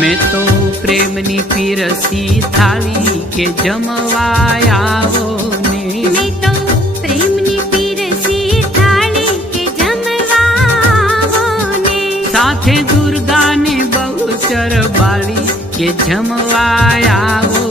મેં તો પ્રેમની પીરસી થાળી કે જમવાય આવો ને, મેં તો પ્રેમની પીરસી થાળી કે જમવા આવો ને, સાથે દુર્ગાને બહુચર બાળી કે જમવાય આવો